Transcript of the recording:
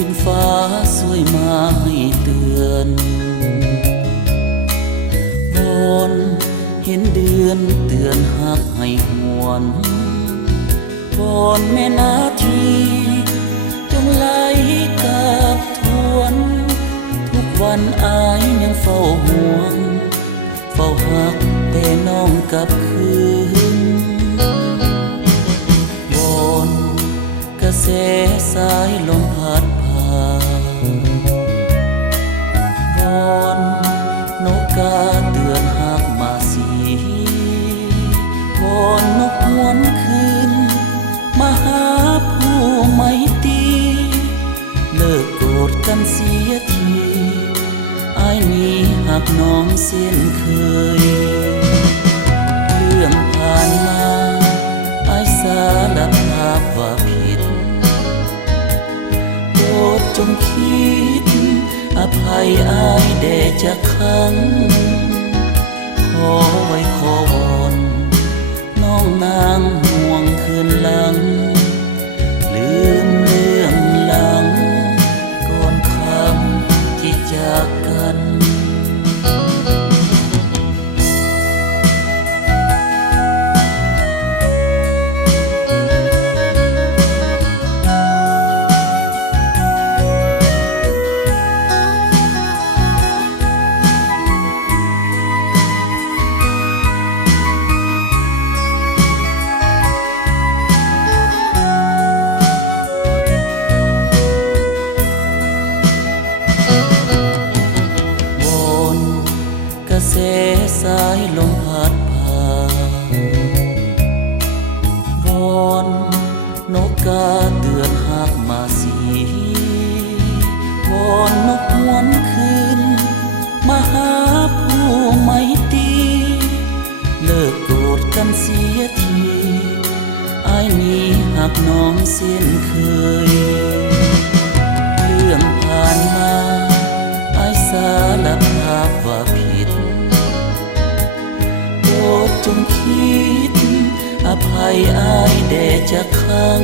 ดินฟ้าสวยมาให้เตือนวอนเห็นเดือนเตือนหักให้หวนวอนแม่นาทีจงไหลกับทวนทุกวันอายยังเฝ้าห่วงเฝ้าหักแต่น้องกับคืนวอนกระแสสายลมพัดพาวอนนกกาเตือนหักมาสีวอนนกหวนคืนมาหาผู้ไม่ตีเลิกโกรธกันเสียทีอายนี้หักน้องเส้นเคยเรื่องผ่านมาอายสารภาพว่าผิดโปรดจงคิดอภัยอายแด่จะครั้งขอไว้ขอวอนน้องนางห่วงคืนหลังลืมเรื่องหลังก่อนคำที่จากกันกระแสสายลมพัดพาวอนนกกาเตือนหักมาสีวอนนกหวนคืนมาหาผู้ไม่ตีเลิกโกรธกันเสียทีอายนี้หักน้องเส้นเคยเรื่องผ่านมาอายสารภาพว่าผิดโปรดจงคิดอภัยอายแด่จะครั้ง